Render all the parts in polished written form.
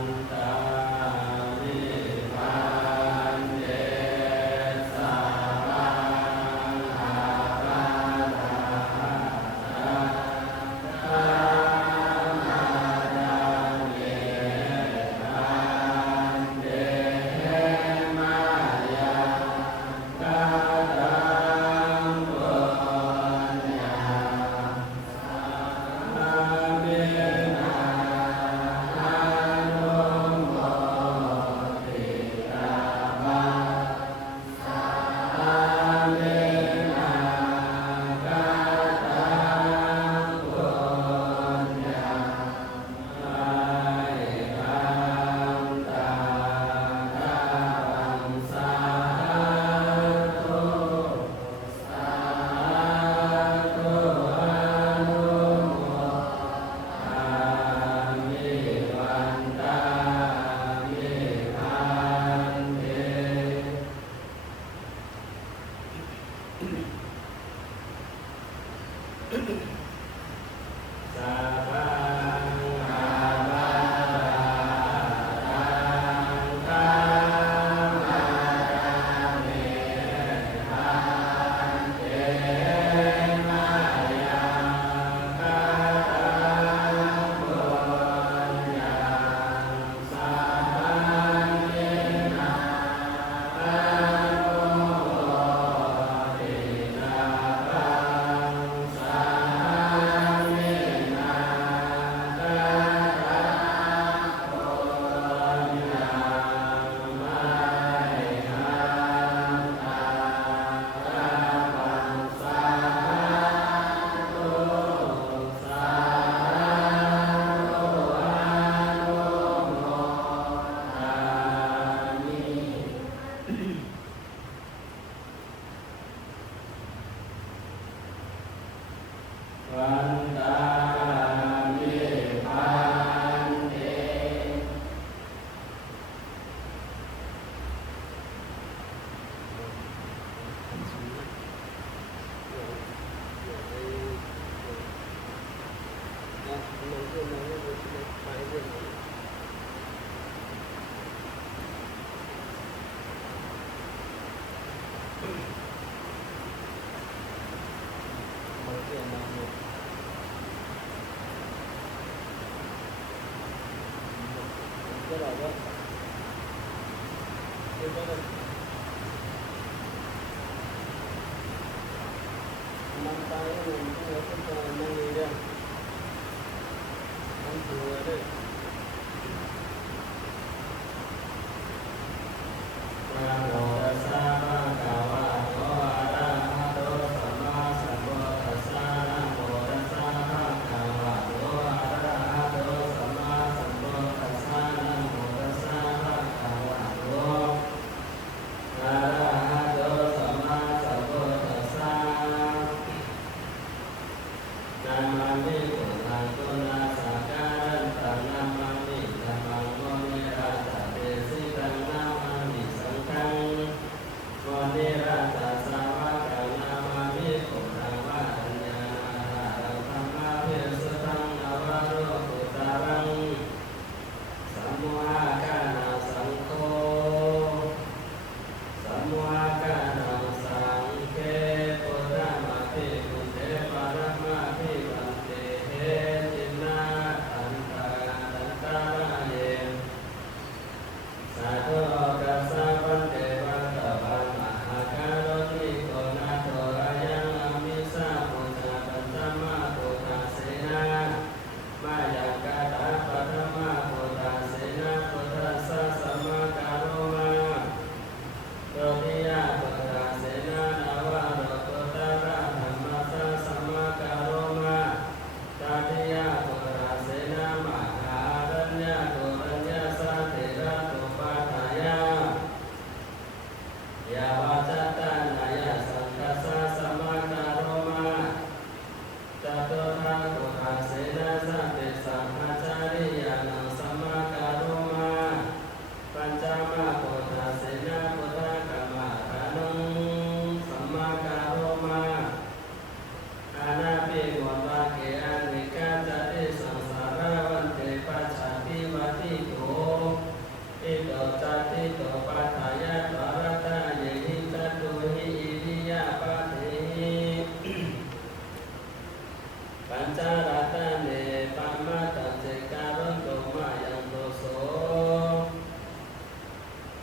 ปัญจรัตเนปามาตังเจการุณโตมายังโตโส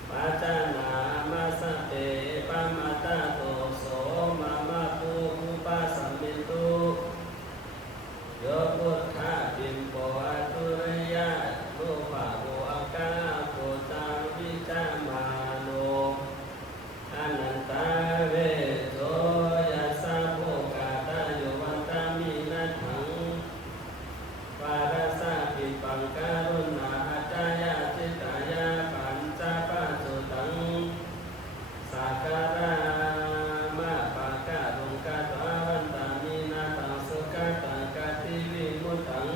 ปัจจานามาสเตปามาตาโตโสมามาตุภูปาสัมมิตุโยพุทธาปิมโปอัตุริยะรูปะโวอากาโกตังวิจามาโนอนันตาเวโสยัสสะโภกาตาโยวันตามินัสถังปาราสะปิปังการุณาอัจจายาจิตายาปัญจปัจจุตังสักการะมาปะกะรุงกะตวาวันตามินาตังสุขตังกติวิมุตตัง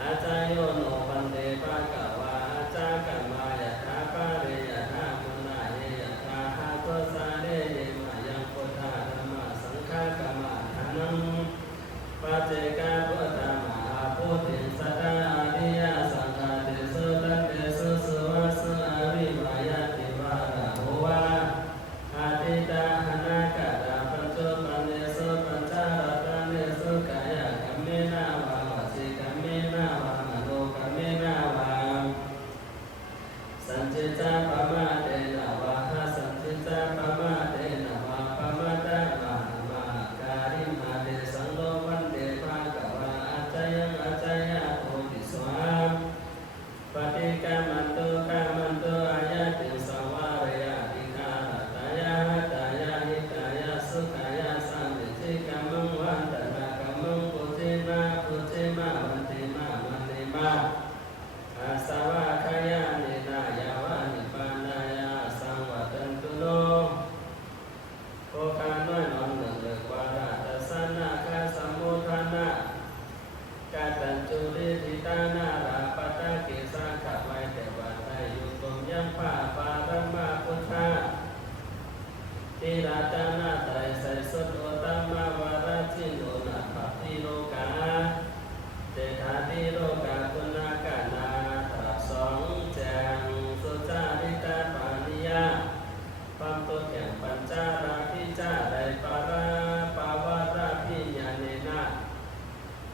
อาจายโยโนปันเตปะกะวาอาจากัมมายะถาปะเรยะถามุนาเยยะถาหะโตสาเรเยมายังพุทธะธัมมะสังฆะกัมมะทานังปัจเจกาพุทธะมหาพุทธิสัตตะอริยสังฆาเตสุตันเตสุสุวัสสะอริวายะติวาระโหวะอาทิตาหนากะดาปัญจปันเนสุปัญจารัตเนสุกายะกัมเมนาวะวสีกัมเมนาวะมโนกัมเมนาวะสัจจิจาปะมาเตนะวะหะสัจจิจาปะมาเตนะวะปะมาตะมะมะการิมาเตสังโฆวันเตภะคะวะอัจฉยังอัจฉยะโพธิสวาปฏิกามันตุกามันตุอายะติสังวาระยะติฆาตตายะหัตตายะหิตายะสุขายะสันติจิกัมมังวันตนะกัมมังปุจิมาปุจิมาวันติมาวันติมาอาสาวะขายะเนนายาวะนิพพานายะสังวัตันตุโนโภคาน้อยนอนหนึ่งเลิกวาระตัสสะนะคาสัมโมทานะกาตัญจุริทิตานาราปตะเกสะขะไวเตวะไตยุตมยังปะปารัมมาพุทธะติราจานาไตรไสสุตโอตัมมาวาระชิโนนะภัพติโลกาเตถาติโลกาปุณากานาตรัสสองแจงสุจาริตาปานิยาความตัวแข่งปัญจาราพิจาไดปาราปาวาราพิญญาเนนะ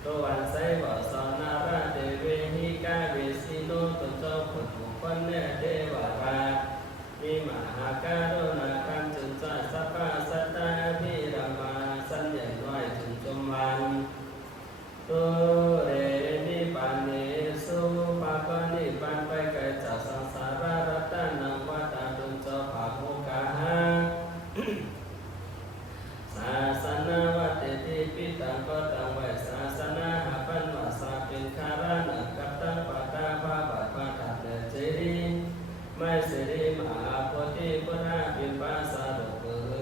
ตัววันไซวะสอนาราเดเวหิกาเวสิโนตุเจ้าผุดบุคคลเนเทวรามีมหาการุณาคันจุนจาสัพพะสัตตาภิรามาสัญญาน้อยจุนจมวันตุเรนิปานเนสุปะปะนิปานไปไกลจากสังสารารัตนังวัฏตุนเจ้าภาโภกาหาศาสนาวัตติปิตังก็ตังไว้ศาสนาหาปันวาสาเป็นคารานะกับตังปะตาภาบัตปะทัดเดเจรีไม่เสรีมหาโพธิพุทธะเป็นภาษาดก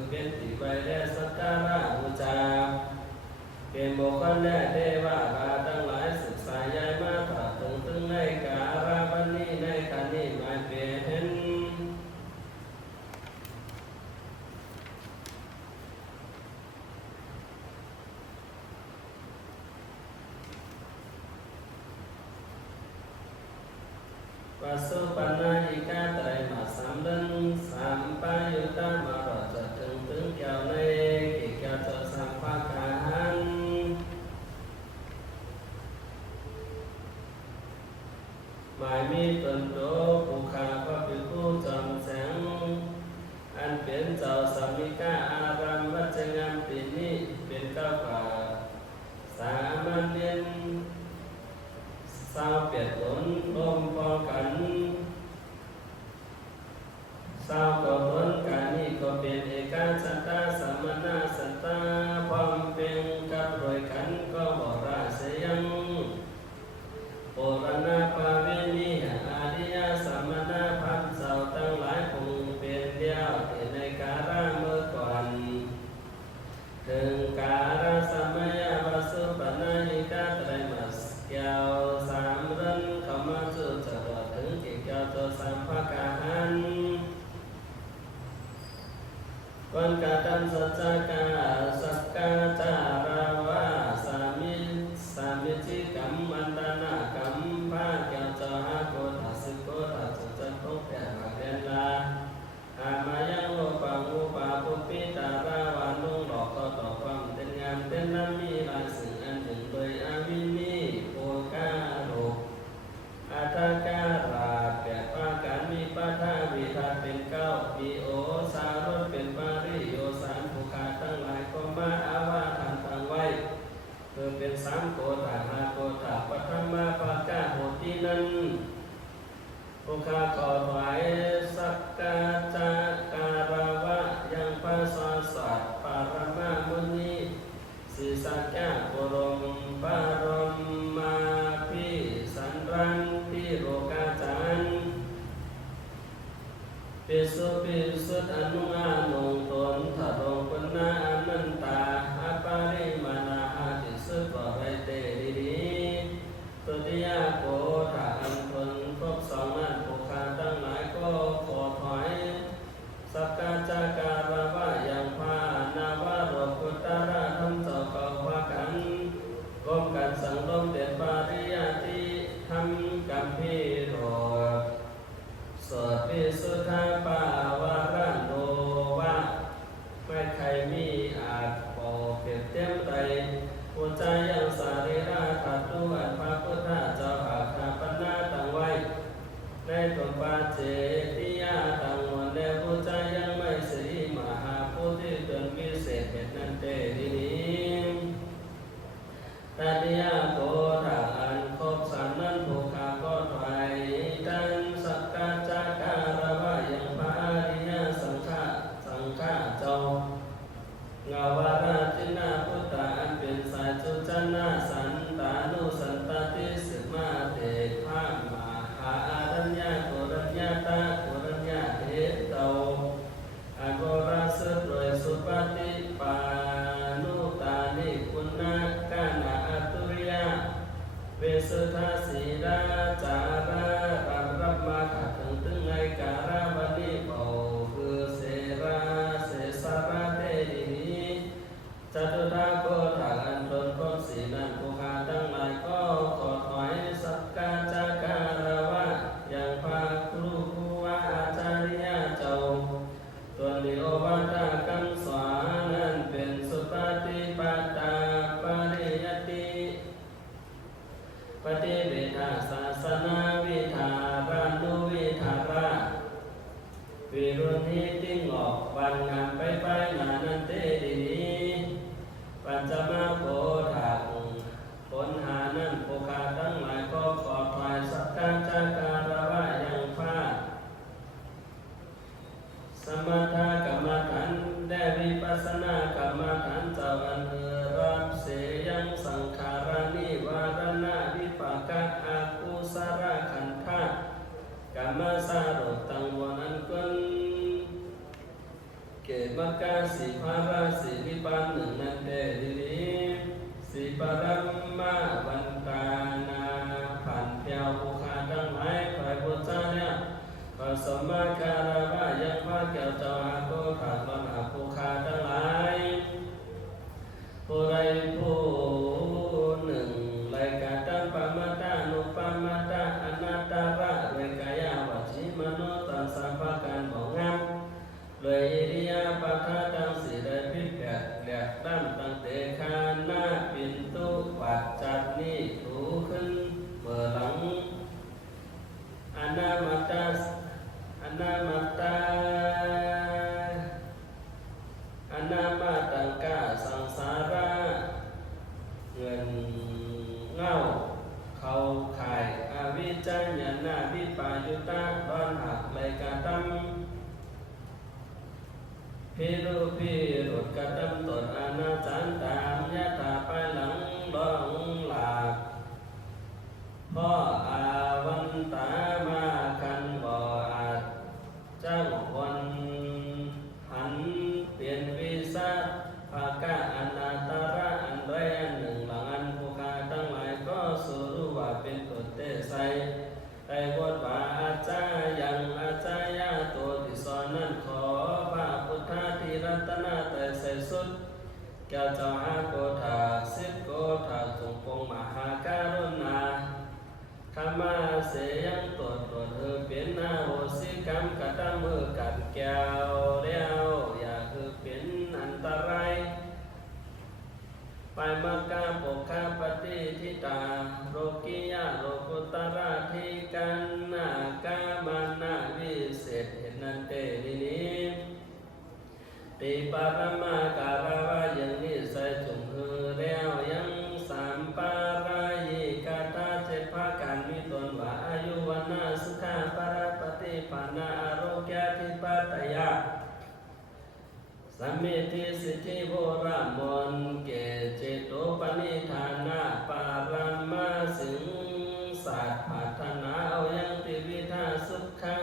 เป็นติไว้และสักการะบูชาเป็นบุคคลและเทวาทั้งหลายศึกษาย้ายมาตรัสถึงในการาบันนี้ในคันนี้มาเป็นปัสสุปนายิกาไตรมาสามดังสามปายุตามารอจะถึงแก้วในกิจจะสัมภาคันหมายมีตนโตผู้ขาพระภิกขุจำแสงอันเป็นเจ้าสามิกาอารามวัจงามปีนี้เป็นเจ้าป่าสามัญเนียนสาวเปียกหลนลมพอกัน นั้นมีหลายสิ่งอันหนึ่งโดยอาวินนีโอกาโรอัตการาแปดประการมีปาทาวิทัตเป็นเก้ามีโอสารสเป็นปาริโยสามภูคาทั้งหลายก็มาอาวาทานตั้งไว้คือเป็นสามโกฏหาโกฏปัทมาปากาโหตินั้นภูคาขอถวายสักกาจักการาวะยังพระสาสัตปารมามุนีสิสัจจโกรมปารมมาพิสันรันติโรกาจันปิสุอนุอานุตนถรงปุณณาอนันตาอาปาริมานาอาติสุปะไวเตดิดีตุติยาโกถาอันทนครบสองนั้นภูคาทั้งหลายก็ขอถอยสักกาจักการาวะยังพานาวะโรกุตระธรรมเจ้าเก่าพากันร่วมกันสังรวมเด่นปาริยติธรรมกัมพีโรสวดวิสุทธาปาวาระโนวะไม่ใครมีอาจบอกเปรียบเทียบใดผู้ใจยังสารีราตัดตุอันพระพุทธเจ้าอาคาปนาตั้งไว้ในตนปาเจติยาตั้งมวลแล้วผู้ใจยังไม่สีมหาผู้ที่เป็นวิเศษเป็นนันเตดินี้ตาติยาโกถาอันครบสามนั้นภูคาก็ถวายดังสักกาจักการาวะยังพระอริยสังฆาเจ้างาวาราตินาพุทธาอันเป็นสายจุจนาสันตานุสันตติสิมาเตภามหาอารัญญาโกรัญญาตาโกรัญญาเทเตาอโกราสุโดยสุปฏิปานุตานิคุณนากานาอัตุริยาเวสุทาสีดาจารารัมรับมาขัดถึงตึงไงการาวันนี้เป่าคือเสราเสสาราเตดินีจตุธาโกถาอันตนครบสีนันภูคาทั้งหลายก็ขอถอยสักกาจักการาวะยังพาครูภูวาอาจาริยาเจ้าตัวนิโอวาทาคำสอนนั้นเป็นสุปฏิปัตตาปริยติปฏิเวทาศาสนาวิธารานุวิธาราวิรุณหิติงอกวันงามไปงานนันเตดินีปัญจมาโกถาผลหานั้นภูคาทั้งหลายก็ขอถวายสักกาจักการาวะยังพาสมถกรรมฐานและวิปัสสนากรรมฐานเจ้าอันรับเสยังสังขารานิวารณะวิปากะอากุสารขันธากรรมสารุตังวนันกุนเกตมกาสีภาราสีวิปันหนึ่งนันเตดินีสีปรัมมาวันตานาผันเพียวภูคาทั้งหลายฝ่ายพุทธเนี่ยพระสมมาการาวะยังพระแก้วเจ้าอาโกถาตนาภูคาทั้งหลายผู้ใดผู้หนึ่งรายการตันปมาตานุปมาตาอนัตตาระเวกายาวจิมโนตัสสะภาการของงามเลยอิริยาปะทะตังสีได้พิแปดแหลกตั้มตั้งเตคานาปินตุวัดจัดนี้ถูขึ้นเมื่อหลังอนามาตาอนามาตังกาสังสาราเงินเงาเขาขายอาวิจัญญานาวิปายุตาดอนหักไรกาตัมพิรุกตัมตนอนาจันตามยะตาไปหลังร้องหลากพ่ออาวันตามาคันบ่อาจจ้างวันหันเปลี่ยนวิสาภากะอนาตาระอันไรอันหนึ่งหลังอันภูคาทั้งหลายก็สุรุว่าเป็นตุเตไซได้วดว่าอาจารยังอาจารยาตัวที่สอนนั้นขอพระพุทธธิรัตนาแต่ใส่สุดแก้วเจ้าอาโกถาสิบโกถาจงปงมหาการุณาธรรมาเสยังตัวเปลี่ยนนาโหสิกรรมกตมือกัดแก้วเลี้ยวอย่าคือเป็นอันตรายป ไปมักกะปุคคะปฏิทิตาโรกิยะโลกุตระทิกันนากามานะวิเศษเหตุนันเตนินิติปารมาการาวายังนิสัยจุงเฮแล้วยังสามปารายิกาตาเจตภาการมีตนว่าอายุวันนาสุขาปารปฏิปานาอารโกธิปัตยาสัมมิทิสิทธิโวรามนเกเจโตปนิธานาปารามาสิงสัตปัฒนาเอายังติวิธาสุขะ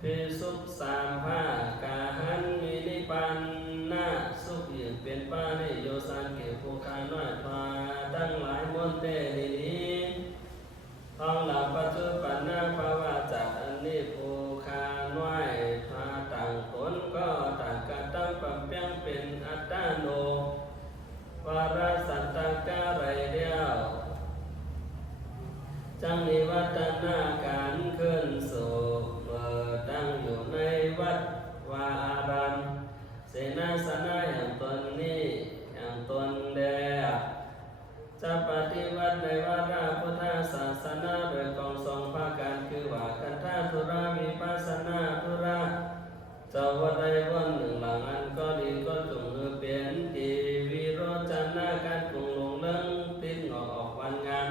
พิสุขสามภากาหันมินิปันนาสุขยืนเป็นปานิโยสังเกภูคาน้อยทวาตั้งหลายมนเตนินี้ทองหลับปัจจุปันนาภาวะจากอันนี้ภูคาน้อยทวาต่างตนก็ต่างกันตั้งปัมเปียงเป็นอัตตาโนวาระสัตตะกะไรเดียวจังนิวัฒนาการขึ้นสู่ตั้งอยู่ในวัดวาอารามเสนาสนะอย่างตนนี้อย่างตนแดจะปฏิวัติในวาระพุทธศาสนาโดยกองทรงภาการคือว่าคันธาธุระวิปัสสนาธุระเจ้าวัดใดวันหนึ่งหลังอันก็ดีก็จงเปลี่ยนทีวิโรจนาการกรุงหลงเลื่องติดหงอกออกวันงาม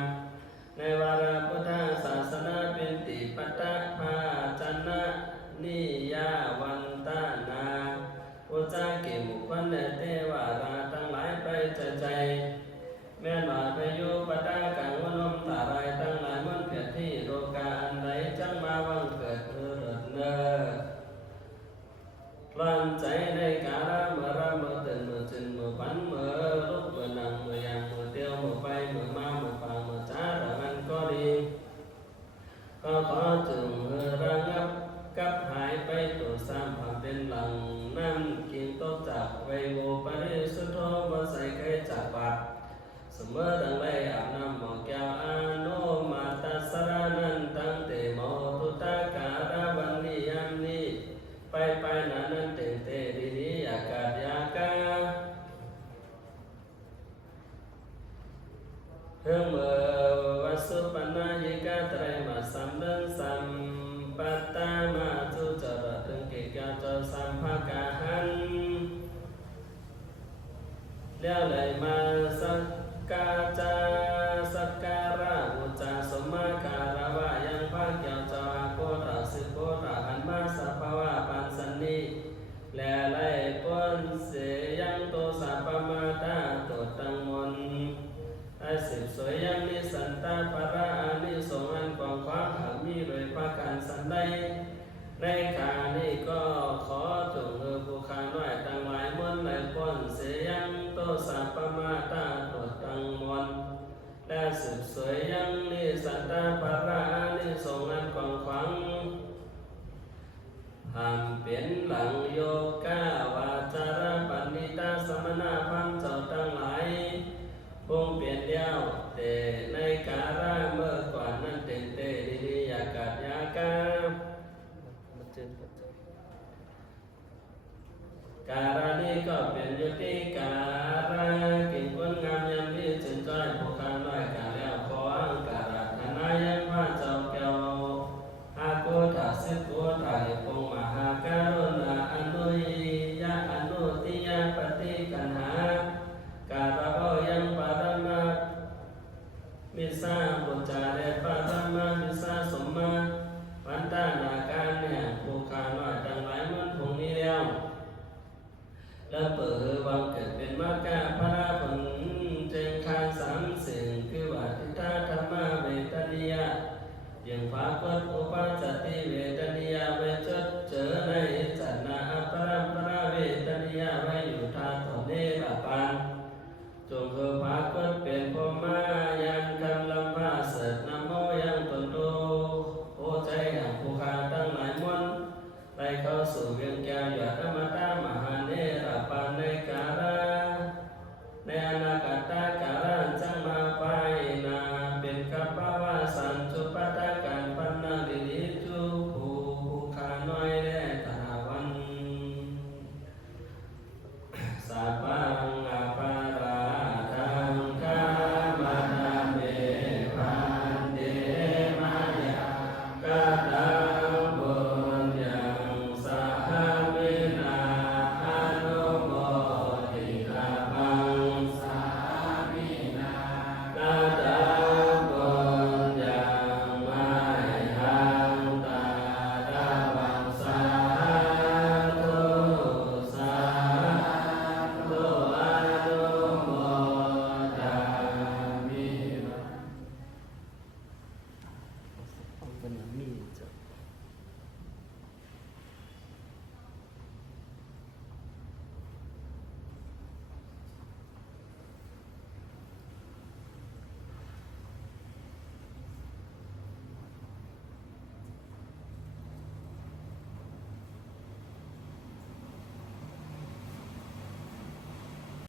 ในวาระพุทธศาสนาเป็นติปัตตะภาจนะนิยาวันตานาอุจาเกมุขันเทวาราทั้งหลายไปใจแม่นว่าไปอยู่ปตากังวลมตาไรทั้งหลายมันเกิดที่โลกาอันใดจังมาวังเกิดเนิดกลั่นใจในกาลเมื่อระเมื่อตื่นเมื่อจินเมื่อฝันเมื่อลุกเมื่อนั่งเมื่อยางเมื่อเที่ยวเมื่อไปเมื่อมาเมื่อฟังเมื่อจ้าระงันก็ดีก็ขอจึงระงับกับหายไปตัวสามความเป็นหลังน้ำกินตกจากไวโวปริสุทโธบ่ใส่ใครจากบาดเสมอดังไรอาบน้ำหมอแก้วอาโนมาตัสสรานันตังเตโมตุตาการาวันนิยามนี้ไปนั้นเตเตดีนี้อากาศยากาเฮืองเมื่อวัสุปนายิกาไตรมาสัมดังสัมปัตตามาจุจรตึงเกกาจสัมภากาหันแล้วเลยมาสักกาจาสักการะอุจาสมาการะวายังภาคเกี่ยวจาโกตาสิโกตาหันมาสัพพวะปันสันนิและไล่ปนเสยังโตสัพพมาตาโตตังมนอาสิบสวยยังนิสันตาภระอานิสงส์อันกว้างขวางหากมีโดยภาการสันใดในขานี้ก็ขอจงผู้ขาน้อยตั้งหลายมนไล่ปนเสยังโตสัพพมาตาโตตังมนและสิบสวยยังนิสันตาภระอานิสงส์อันกว้างขวางหามเป็นหลังโยกาวาจาระปันนิตาสมณะพันเจ้าตั้งหลายคงเปลี่ยนเดียวแต่ในการะเมื่อกว่านั้นเต็มเตดีๆยากาศยากาการะนี้ก็เป็นยุติกา